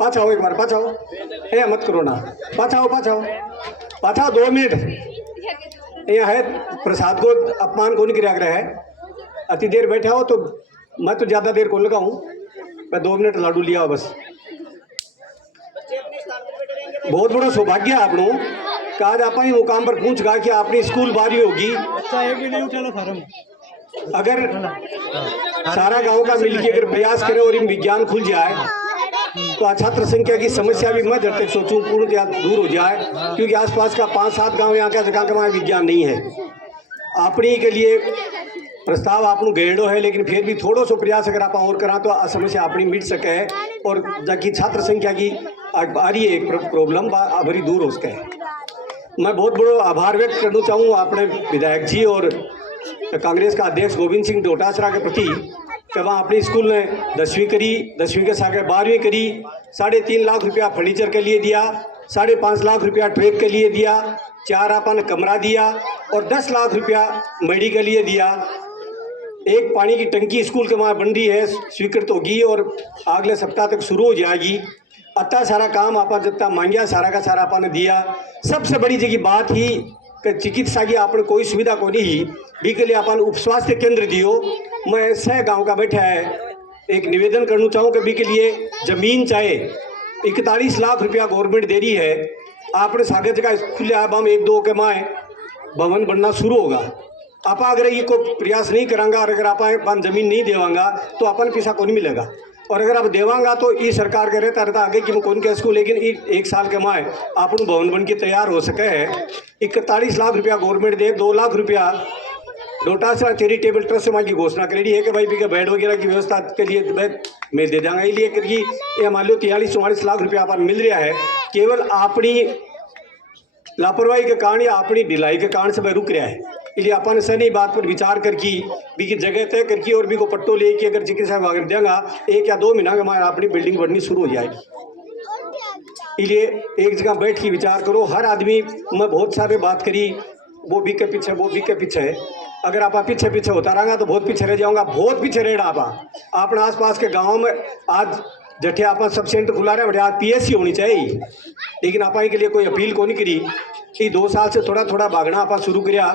पाछाओ एक बार पाछाओ, ए मत करो ना, पाछाओ पाछाओ पाछाओ 2 मिनट। यहाँ है प्रसाद को अपमान को नहीं किया गया है, अति देर बैठा हो तो मैं तो ज़्यादा देर को लगाऊं, मैं 2 मिनट लाडू लिया बस। बहुत बड़ा सौभाग्य है आप लोगों का, आज आप मुकाम पर पहुंच गया कि आपने स्कूल बारी होगी। अगर सारा गांव का मिलकर अगर प्रयास करे और इन विज्ञान खुल जाए तो छात्र संख्या की समस्या भी मैं जब तक सोचूं पूर्णतया दूर हो जाए, क्योंकि आसपास का 5-7 गांव यहाँ का जगह का विज्ञान नहीं है। अपनी के लिए प्रस्ताव आप गेड़ो है, लेकिन फिर भी थोड़ा सो प्रयास अगर आप और करा तो समस्या अपनी मिट सके और जबकि छात्र संख्या की आ रही है एक प्रॉब्लम बड़ी दूर हो सके। मैं बहुत बड़ा आभार व्यक्त करना चाहूँ अपने विधायक जी और कांग्रेस का अध्यक्ष गोविंद सिंह डोटासरा के प्रति कि वहाँ अपने स्कूल ने 10वीं करी, 10वीं के साथ 12वीं करी, 3.5 लाख रुपया फर्नीचर के लिए दिया, 5.5 लाख रुपया ट्रैक के लिए दिया, 4 अपन कमरा दिया और 10 लाख रुपया मड़ी के लिए दिया। एक पानी की टंकी स्कूल के वहाँ बन रही है, स्वीकृत होगी और अगले सप्ताह तक शुरू हो जाएगी। अत्ता सारा काम आप जितना मांगिया सारा का सारा आपने दिया। सबसे बड़ी जगह बात ही कि चिकित्सा की आपने कोई सुविधा को नहीं भी के लिए अपन उप स्वास्थ्य केंद्र दियो। मैं 6 गांव का बैठा है एक निवेदन करना चाहूँ कि भी के लिए ज़मीन चाहे 41 लाख रुपया गवर्नमेंट दे रही है, आपने सागर जगह खुले अब हम 1-2 के माए भवन बनना शुरू होगा। आप अगर ये को प्रयास नहीं करांगा और अगर आप जमीन नहीं देवांगा तो अपन पैसा को नहीं मिलेगा, और अगर आप देवांगा तो ये सरकार के रहता आगे कि मैं कौन कह सकूँ, लेकिन 1 साल के माए आप भवन बन के तैयार हो सके है। 41 लाख रुपया गवर्नमेंट दे, 2 लाख रुपया डोटासरा चैरिटेबल ट्रस्ट से की घोषणा करेगी है कि भाई भी बेड वगैरह की व्यवस्था के लिए मैं दे देंगे। इसलिए क्योंकि ये मान लो 43-44 लाख रुपया अपन मिल रहा है, केवल अपनी लापरवाही के कारण या अपनी ढिलाई के कारण से वह रुक रहा है। इसलिए अपन सही बात पर विचार करके भी की जगह तय करके और भी को पट्टो लेके अगर चिकित्सा विभाग देंगे 1 या 2 महीना के हमारे अपनी बिल्डिंग बननी शुरू हो जाएगी। इसलिए एक जगह बैठ के विचार करो। हर आदमी मैं बहुत सारे बात करी वो भी के पीछे वो भी के पीछे, अगर आप पीछे पीछे होता रहेगा तो बहुत पीछे रह जाऊंगा, बहुत पीछे रह आप अपने आसपास के गाँव में। आज जठे आप सब सेंटर खुला रहे बड़े आज PSC होनी चाहिए, लेकिन आप के लिए कोई अपील को नहीं करी कि 2 साल से थोड़ा थोड़ा भागना आप शुरू कराया।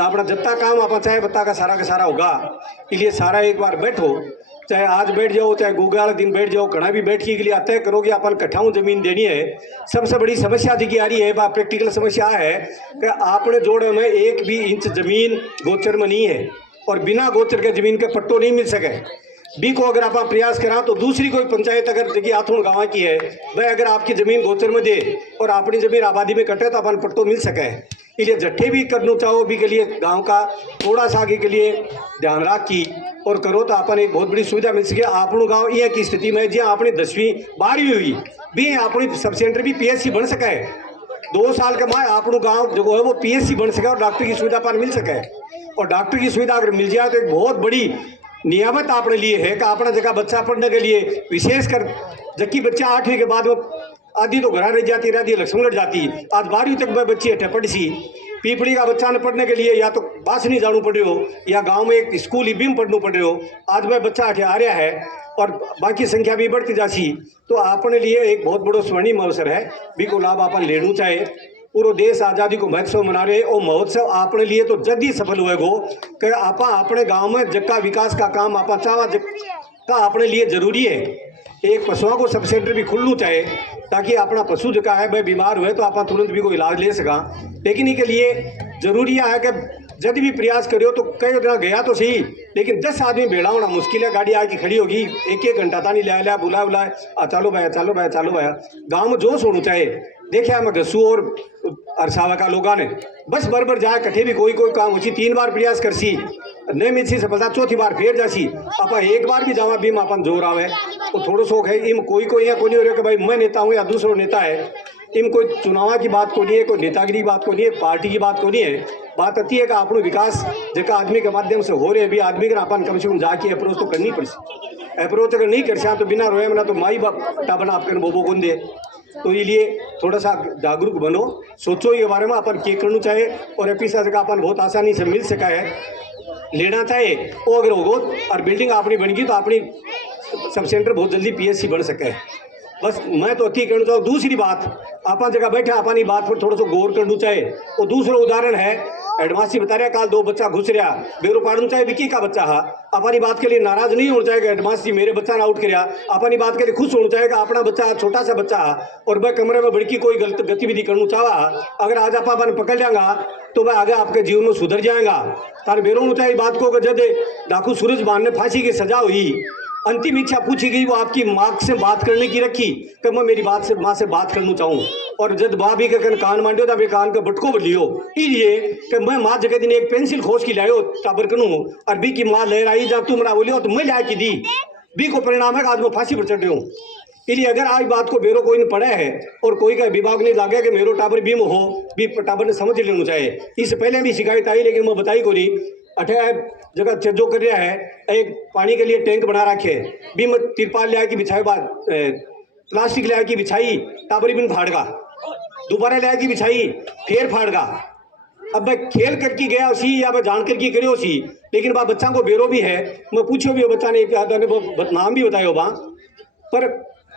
अपना जितना काम आप चाहे बता का सारा होगा। इसलिए सारा एक बार बैठो, चाहे आज बैठ जाओ चाहे गुगा वाले दिन बैठ जाओ, घना भी बैठ के लिए तय करोगे अपन कट्ठाऊँ जमीन देनी है। सबसे बड़ी समस्या जी आ रही है प्रैक्टिकल समस्या है कि आपने जोड़े में 1 भी इंच जमीन गोचर में नहीं है और बिना गोचर के जमीन के पट्टो नहीं मिल सके। बी को अगर आप प्रयास करा तो दूसरी कोई पंचायत अगर जगह आथुण गाँव की है वह अगर आपकी ज़मीन गोचर में दे और अपनी ज़मीन आबादी में कटे तो अपन पट्टो मिल सके। इसलिए जट्ठे भी करना चाहो भी के लिए गांव का थोड़ा सा आगे के लिए ध्यान रख की और करो तो अपन एक बहुत बड़ी सुविधा मिल सके। आपनो गाँव ये की स्थिति में जहाँ अपनी 10वीं 12वीं हुई भी अपनी सब सेंटर भी PSC बन सके। 2 साल के बाद आपनो गाँव जो है वो PSC बन सके और डॉक्टर की सुविधा अपन मिल सके। और डॉक्टर की सुविधा अगर मिल जाए तो एक बहुत बड़ी नियामत आपने लिए है कि अपना जगह बच्चा पढ़ने के लिए विशेषकर जबकि बच्चा 8वीं के बाद वो आधी तो घर रह जाती रहती है, लक्ष्मण जाती। आज 12वीं तक वह बच्ची अठे पढ़ी सी पीपड़ी का बच्चा ने पढ़ने के लिए या तो बास नहीं जाना पड़ रहे हो या गांव में एक स्कूल ही भी में पढ़ना पड़ रहे हो। आज वह बच्चा अठे आ रहा है और बाकी संख्या भी बढ़ती जाती, तो अपने लिए एक बहुत बड़ो स्वर्णिम अवसर है भी को लाभ अपन लेना चाहे। पूरा देश आज़ादी को महोत्सव मना रहे और महोत्सव अपने लिए तो जल्द ही सफल हुएगो कि आप अपने गांव में जगह विकास का काम आप चावा का अपने लिए जरूरी है। एक पशुओं को सब सेंटर भी खुलना चाहे ताकि अपना पशु जगह है वह बीमार हुए तो आप तुरंत भी कोई इलाज ले सका। लेकिन इसके लिए जरूरी है कि जब भी प्रयास करो तो कई दिन गया तो सही, लेकिन 10 आदमी भेड़ा होना मुश्किल है। गाड़ी आके खड़ी होगी 1-1 घंटा तानी लिया बुला चलो भाया चलो भाया चलो भाया। गाँव में जो सोना चाहे देखिए मैं घसू और अरसावा का लोगों ने बस बरबर जाए कठे भी कोई काम उसी 3 बार प्रयास कर सी नहीं मिल सी सफलता, चौथी बार फिर जासी आप 1 बार भी जावा बीम अपन जोर आवे तो थोड़ा शौक है। इम कोई यहाँ को नहीं हो रहा कि भाई मैं नेता हूँ या दूसरा नेता है। इम कोई चुनाव की बात को नहीं है, कोई नेतागिरी की बात को नहीं है, पार्टी की बात को नहीं है। बात आती है कि अपनो विकास जगह आदमी के माध्यम से हो रहे भी आदमी का अपन कम से कम जाके अप्रोच तो करनी पड़ सी। अप्रोच अगर नहीं कर तो बिना रोए मना तो माई बाप टाबना आपके बोबो कौन दे। तो इसलिए थोड़ा सा जागरूक बनो, सोचो ये बारे में अपन क्या करना चाहे और पैसा जगह अपन बहुत आसानी से मिल सका है लेना चाहे वो अगर होगो और बिल्डिंग अपनी बन गई तो अपनी सब सेंटर बहुत जल्दी PSC बन सके। बस मैं तो अति कहना चाहूँ। दूसरी बात, आपा जगह बैठे अपनी बात पर थोड़ा सा गौर करना चाहिए। और दूसरा उदाहरण है, एडवासी बता रहा काल 2 बच्चा घुस रहा बेरो पाड़ना चाहिए विकी का बच्चा हा। अपनी बात के लिए नाराज नहीं होना चाहिए एडवास जी मेरे बच्चा ने आउट कराया। अपनी बात के लिए खुश होना चाहिए अपना बच्चा छोटा सा बच्चा हा और वह कमरे में बड़की कोई गलत गतिविधि करना चाहा। अगर आज आप पकड़ लेंगा तो वह आगे आपके जीवन में सुधर जाएगा। तार बेरो होना चाहिए बात को। जब डाकू सूरज मान ने फांसी की सजा हुई, अंतिम इच्छा पूछी गई, वो आपकी माँ से बात करने की रखी कि मैं मेरी माँ से बात करना चाहूँ। और जब माँ भी कहकर कान मांडियो तब कान का बटको बलियो इसलिए कि मैं माँ जगह दिन एक पेंसिल खोज की लायो टाबर कनू और बी की माँ लहराई जब तुम मरा बोलियो तो मैं ला की दी। बी को परिणाम है आज मैं फांसी पर चढ़ रही हूँ। इसलिए अगर आज बात को बेरो कोई ने पढ़ा है और कोई का विभाग नहीं लागे कि मेरो टाबर बीम हो भी टाबर ने समझ लेना चाहिए। इससे पहले भी शिकायत आई लेकिन मैं बताई को नहीं। अठे जगह जो कर रहा है एक पानी के लिए टैंक बना रखे भी मैं तिरपाल लिया की बिछाई बाद प्लास्टिक लिया की बिछाई टाबरी बिन फाड़गा दोबारा लिया की बिछाई फिर फाड़गा। अब मैं खेल करके गया उसी या मैं जान करके करो सी लेकिन वह बच्चा को बेरो भी है। मैं पूछो भी बच्चा ने नाम भी बतायो वहाँ पर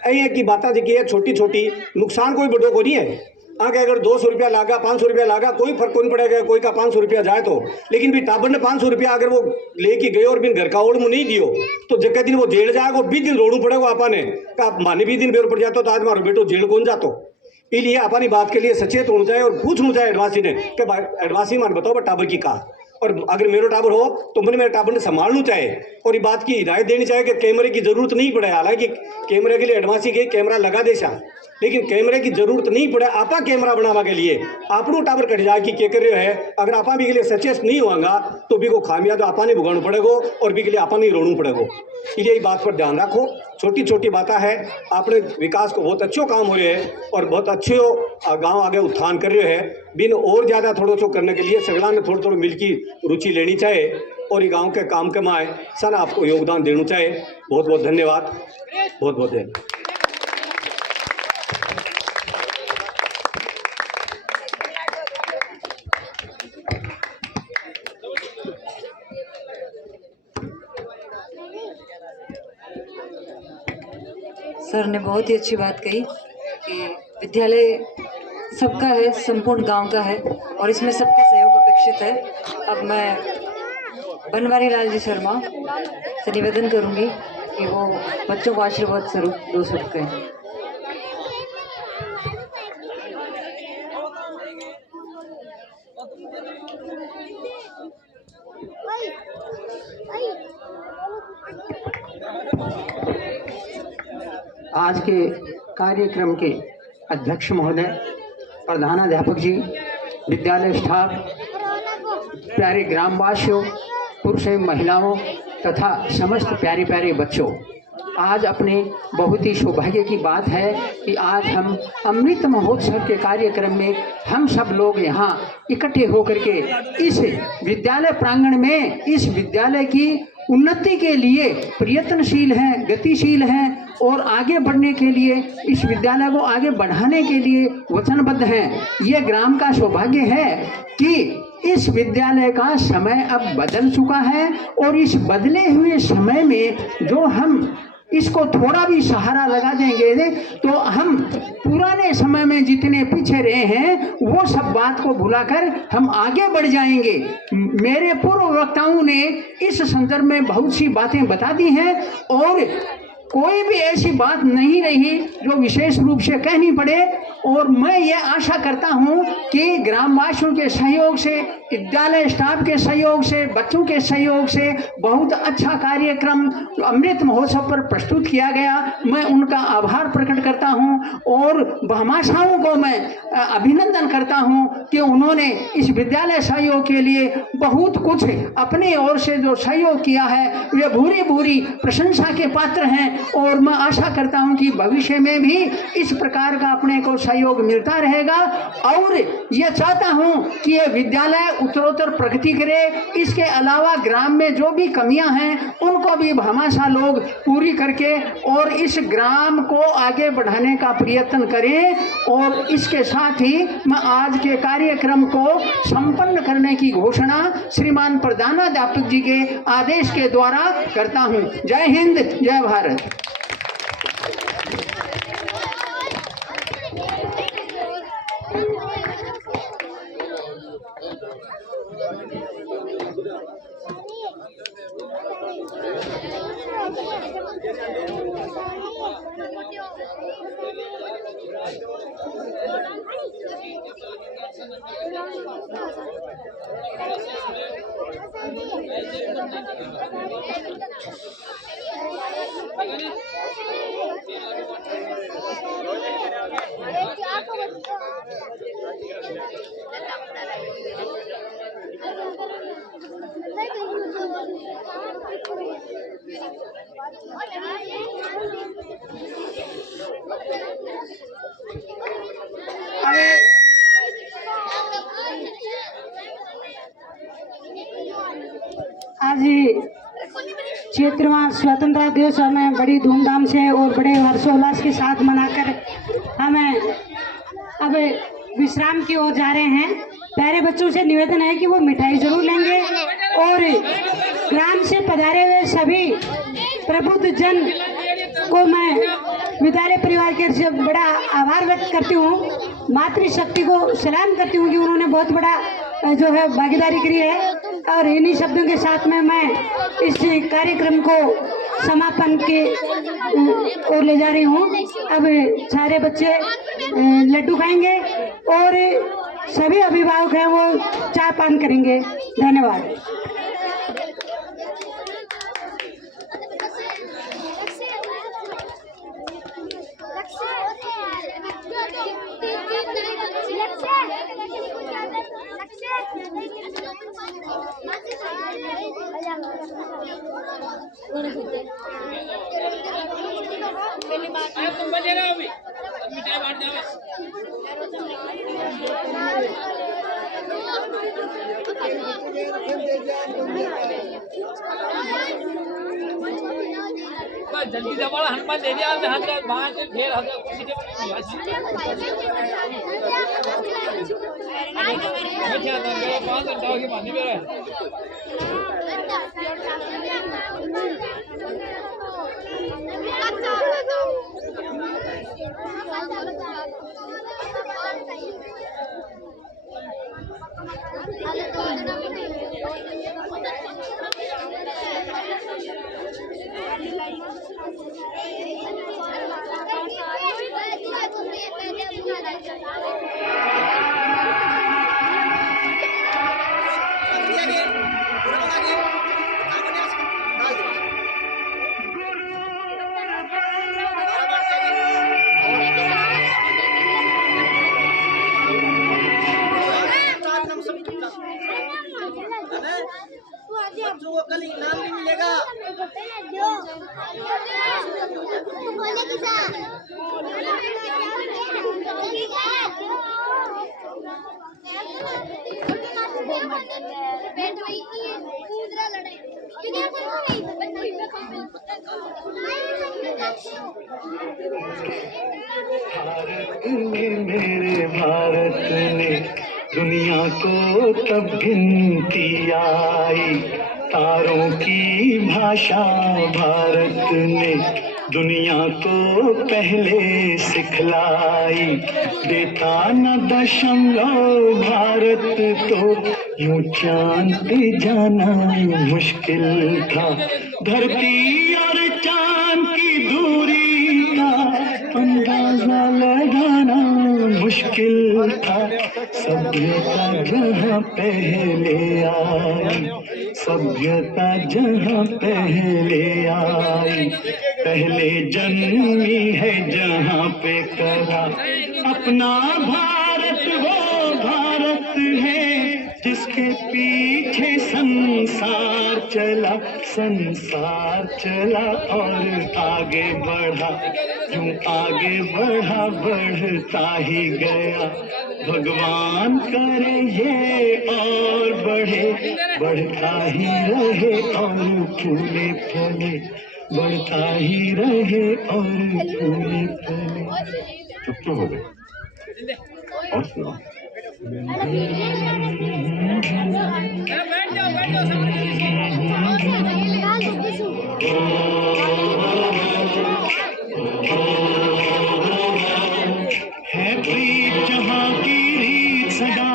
ये की बात देखिए है छोटी छोटी नुकसान कोई बड़ो को नहीं है। आगे अगर 200 रुपया लागा 500 रुपया लागा कोई फर्क नहीं पड़ेगा कोई का 500 रुपया जाए तो। लेकिन भी टाबर ने 500 रुपया अगर वो लेके गए और बिन घर का ओढ़ में नहीं दियो तो जगह दिन वो जेल जाएगा 20 दिन रोड़ू पड़ेगा आपा ने आप माने 20 दिन बेर पड़ जाता तो आज मारो बेटो जेल कौन जातो। इसलिए अपनी बात के लिए सचेत होना चाहिए और पूछना चाहिए एडवासी ने कि एडवासी मान बताओ टाबर की का और अगर मेरो टाबर हो तो मैंने मेरे टाबर ने संभालना चाहिए और ये बात की हिदायत देनी चाहिए कि कैमरे की जरूरत नहीं पड़े। हालांकि कैमरे के लिए एडवासी के कैमरा लगा दे सा लेकिन कैमरे की जरूरत नहीं पड़े। आपा कैमरा बनावा के लिए आपनो टावर कट जाए कि क्या कर रहे है। अगर आपा भी के लिए सचेत नहीं होगा तो भी को खामिया तो आपा नहीं भुगतना पड़ेगा और भी के लिए आपा नहीं रोना पड़ेगा। इसलिए बात पर ध्यान रखो। छोटी छोटी बातें है अपने विकास को बहुत अच्छो काम हो रहे हैं और बहुत अच्छे गांव आगे उत्थान कर रहे हैं। बिन और ज़्यादा थोड़ो सो करने के लिए सगला ने थोड़ी थोड़ी मिल की रुचि लेनी चाहिए और ये गाँव के काम के माए सन आपको योगदान देना चाहिए। बहुत बहुत धन्यवाद। बहुत बहुत धन्यवाद। सर ने बहुत ही अच्छी बात कही कि विद्यालय सबका है, संपूर्ण गांव का है और इसमें सबका सहयोग अपेक्षित है। अब मैं बनवारी लाल जी शर्मा से निवेदन करूंगी कि वो बच्चों को आशीर्वाद स्वरूप 200 रुपये। आज के कार्यक्रम के अध्यक्ष महोदय, प्रधानाध्यापक जी, विद्यालय स्टाफ, प्यारे ग्रामवासियों, पुरुष एवं महिलाओं तथा समस्त प्यारे प्यारे बच्चों, आज अपने बहुत ही सौभाग्य की बात है कि आज हम अमृत महोत्सव के कार्यक्रम में हम सब लोग यहाँ इकट्ठे होकर के इस विद्यालय प्रांगण में इस विद्यालय की उन्नति के लिए प्रयत्नशील हैं, गतिशील हैं और आगे बढ़ने के लिए इस विद्यालय को आगे बढ़ाने के लिए वचनबद्ध हैं। ये ग्राम का सौभाग्य है कि इस विद्यालय का समय अब बदल चुका है और इस बदले हुए समय में जो हम इसको थोड़ा भी सहारा लगा देंगे तो हम पुराने समय में जितने पीछे रहे हैं वो सब बात को भुलाकर हम आगे बढ़ जाएंगे। मेरे पूर्व वक्ताओं ने इस संदर्भ में बहुत सी बातें बता दी हैं और कोई भी ऐसी बात नहीं रही जो विशेष रूप से कहनी पड़े। और मैं ये आशा करता हूँ कि ग्रामवासियों के सहयोग से, विद्यालय स्टाफ के सहयोग से, बच्चों के सहयोग से बहुत अच्छा कार्यक्रम अमृत महोत्सव पर प्रस्तुत किया गया। मैं उनका आभार प्रकट करता हूँ और भामाशाहों को मैं अभिनंदन करता हूँ कि उन्होंने इस विद्यालय सहयोग के लिए बहुत कुछ अपने ओर से जो सहयोग किया है वे भूरी भूरी प्रशंसा के पात्र हैं। और मैं आशा करता हूं कि भविष्य में भी इस प्रकार का अपने को सहयोग मिलता रहेगा और यह चाहता हूं कि यह विद्यालय उत्तरोत्तर प्रगति करे। इसके अलावा ग्राम में जो भी कमियां हैं उनको भी भामाशाह लोग पूरी करके और इस ग्राम को आगे बढ़ाने का प्रयत्न करें। और इसके साथ ही मैं आज के कार्यक्रम को संपन्न करने की घोषणा श्रीमान प्रधानाध्यापक जी के आदेश के द्वारा करता हूं। जय हिंद, जय भारत। आज क्षेत्रवा स्वतंत्रता दिवस हमें बड़ी धूमधाम से और बड़े हर्षोल्लास के साथ मनाकर हमें अब विश्राम की ओर जा रहे हैं। प्यारे बच्चों से निवेदन है कि वो मिठाई जरूर लेंगे और ग्राम से पधारे हुए सभी प्रबुद्ध जन को मैं विद्यालय परिवार के से बड़ा आभार व्यक्त करती हूँ। मातृशक्ति को सलाम करती हूँ कि उन्होंने बहुत बड़ा जो है भागीदारी करी है। और इन्हीं शब्दों के साथ में मैं इस कार्यक्रम को समापन के ओर ले जा रही हूँ। अब सारे बच्चे लड्डू खाएंगे और सभी अभिभावक हैं वो चाय पान करेंगे। धन्यवाद। तुम बजे रहो अभी मिठाई बांट जाओ। जल्दी दबाओ हनुमान दे दिया हाथ का बाहर से फिर हाथ किसी के अच्छा तो मेरा 5 घंटा हो गया पानी मेरा बच्चों को कल इनाम भी मिलेगा। मेरे भारत ने दुनिया को तब गिनती आई, तारों की भाषा भारत ने दुनिया को पहले सिखलाई। देता न दशमलव भारत तो यूं चांद पे जाना मुश्किल था। धरती और चांद की दूरी का अंदाजा लगाना मुश्किल था। सभ्यता जहाँ पहले आई, सभ्यता जहाँ पहले आई, पहले जन्मी है जहाँ पे करा अपना भारत। वो भारत है जिसके पीछे संसार चला, संसार चला और आगे बढ़ा, यूं आगे बढ़ा बढ़ता ही गया। भगवान करे ये और बढ़े, बढ़ता ही रहे और फूले फले, बढ़ता ही रहे और फूले फले। चुप तो हो गए और सुनो। है प्रीत जहाँ की रीत सदा,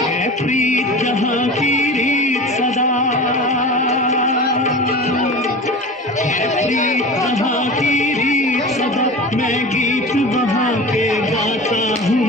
है प्रीत मैं गीत वहाँ के गाता हूँ।